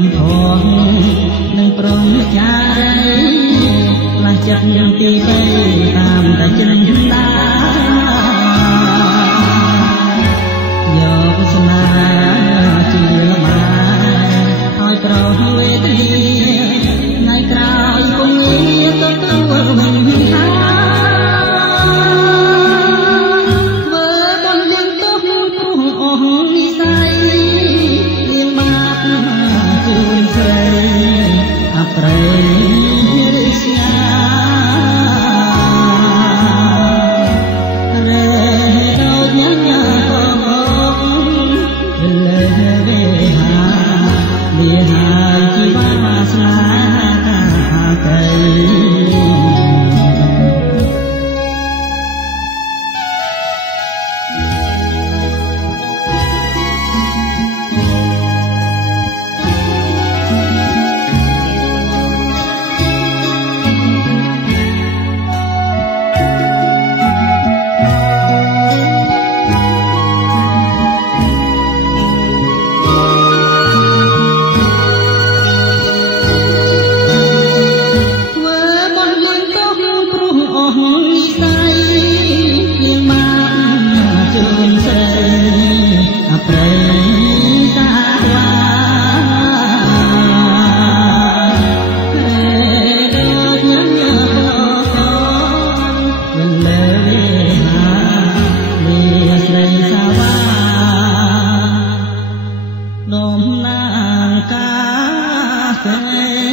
มพงនឹងព្រមចារីខ្លះចិត្តយ៉ាងទីបីតាមតែចិនដាយកស្នាជាបាយឲ្យប្រោវេទនីថ្ងៃក្រោយគង់ងារទទួលមិនថាធ្វើបុណ្យនឹងទុកព្រោះអស់និស័យមានបាបជួយស្រីអប្រេរិស្ញានំណាងកា